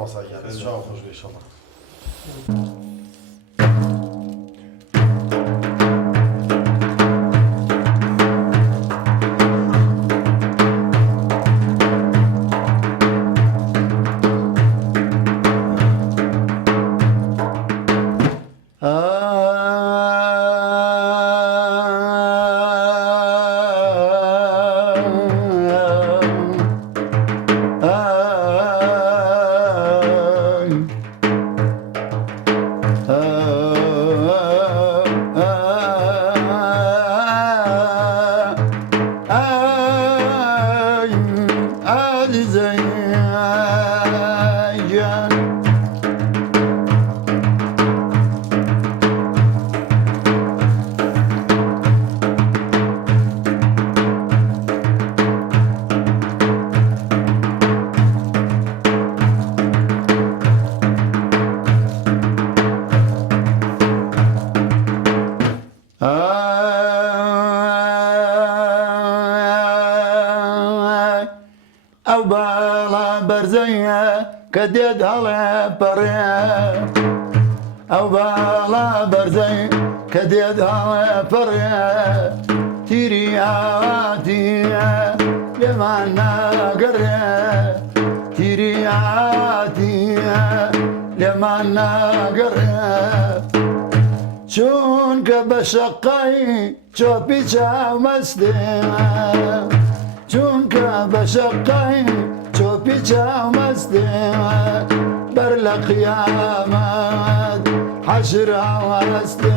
ماساگرد شما خوش به شما. او بالا برزية كديد هلا بريا او بالا برزية كديد هلا بريا تيري عاتية لمانا قرية تيري عاتية لمانا قرية چون که بشقی چوبی چاومسته چون که بشقی چوبی چاومسته بر لقیامت حشر آواسته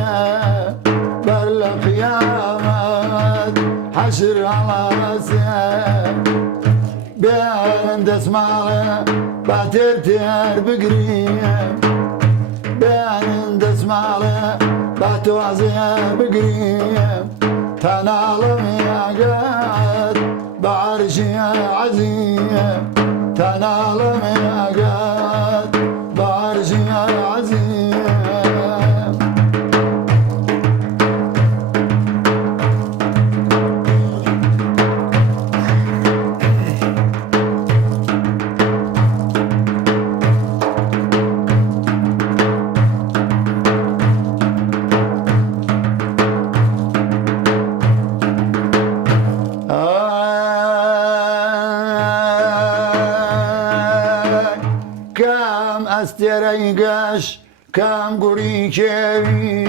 بر لقیامت حشر آواسته بیان دسماله با تر تر بگریم بیان دسماله با توازیه بگریم تنالم یاقت بعرشی عزیم تنالم یاقت بعرشی عزیم استريقاش كام قري كيوي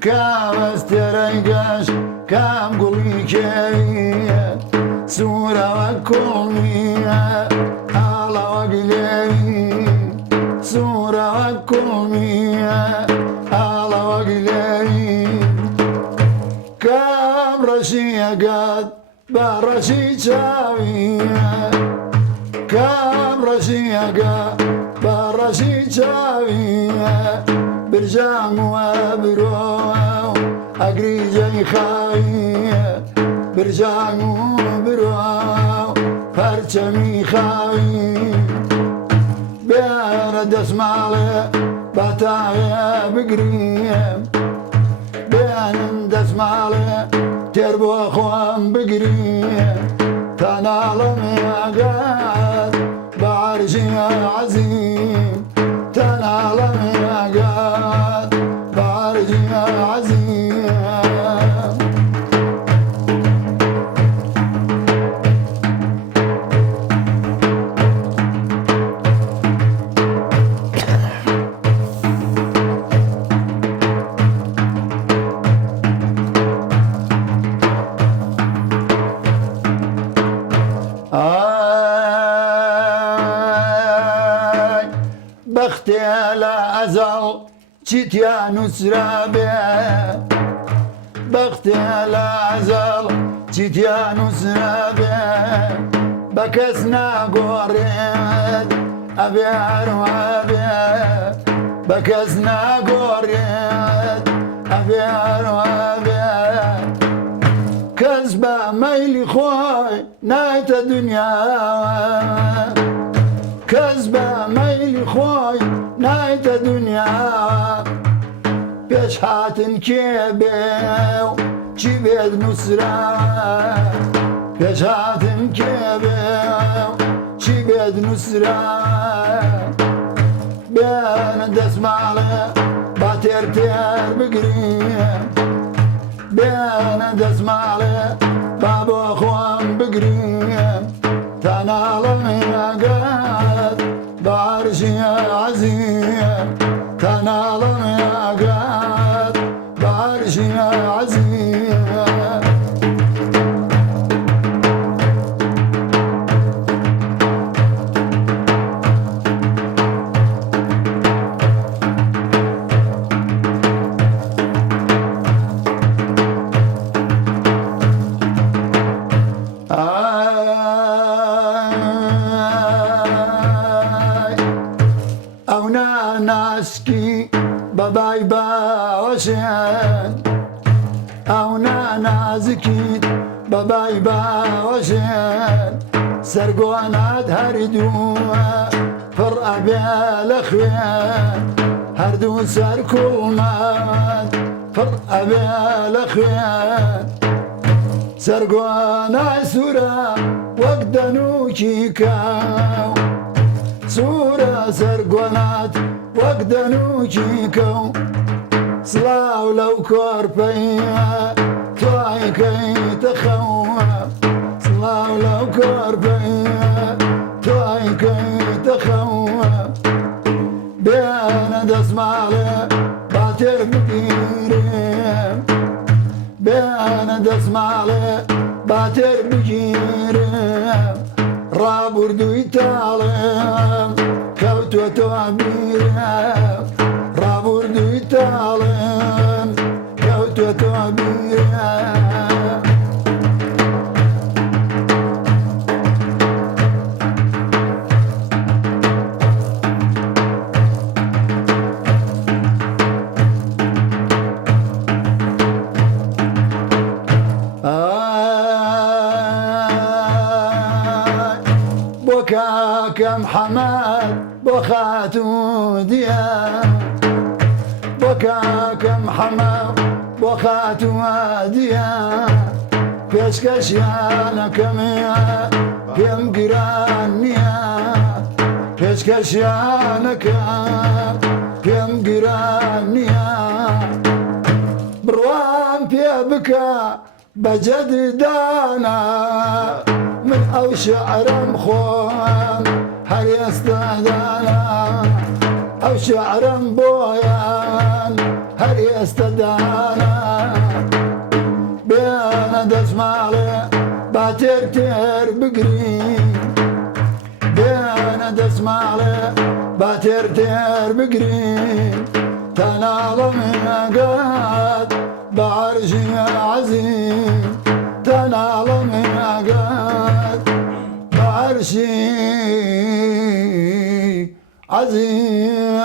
كام استريقاش كام قري كيوي سورة وكلمية على وقلي سورة وكلمية على وقلي كام رشية قد برشي شاوية كام رشية قد برشي شاوية برجام وبرو أقريجي خاوية برجام وبرو فرشمي خاوية بيان دسمالة بطايا بقريم بيان دسمالة تربو أخوان بقريم تنالم ياقات بعرشي عزيم تنالم ياقات بعرشي عزيم بختي لا أزل جيت يا نسرابي بختي لا أزل جيت يا نسرابي بكسنا قريت أبي أروابي بكسنا قريت أبي أروابي كذبة ميلي خوي نايت الدنيا كذبة ميلي خوي نايت الدنيا بيش هاتن كيبيو جيبيد نسرة بيش هاتن كيبيو جيبيد قد نسرة بين دسمع لي باتر تير بقريم بين دسمع لي بابو اخوان بقريم تنال يا قاد بعرشي عزيم تنال يا قاد بعرشي عزيم أونا ناسكي باباي باوشين أونا نازكي باباي باوشين سرقونات هردو فرقة بالأخوين هردو سركومات فرقة بالأخوين سرقونا سورة وقدنو كيكاو سورة سرقونات وقدنو كيكاو صلاو لو كوربيا توعي كي تخوى صلاو لو كوربيا توعي كي تخوى بين دسمع لي باتر بكيريم بين دسمع لي باتر بكيريم رابردو يتعلم كوتو تعبيريم رابردو يتعلم كوتو تعبيريم بكاك محمد بخاتو ديا بكاك محمد بخاتو ديا كشكش يانا كميا كم قرانيا كشكش يانا كم قرانيا بروان في بكا بجد دانا من أو شعر مخوان هل يستهدانا أو شعر بويان هل يستدانا بيانا دسمع لي باتر تير بقريم بيانا دسمع لي باتر تير بقريم تنال يا قاد بعرشي عزيم تنال يا قاد بعرشي عزيم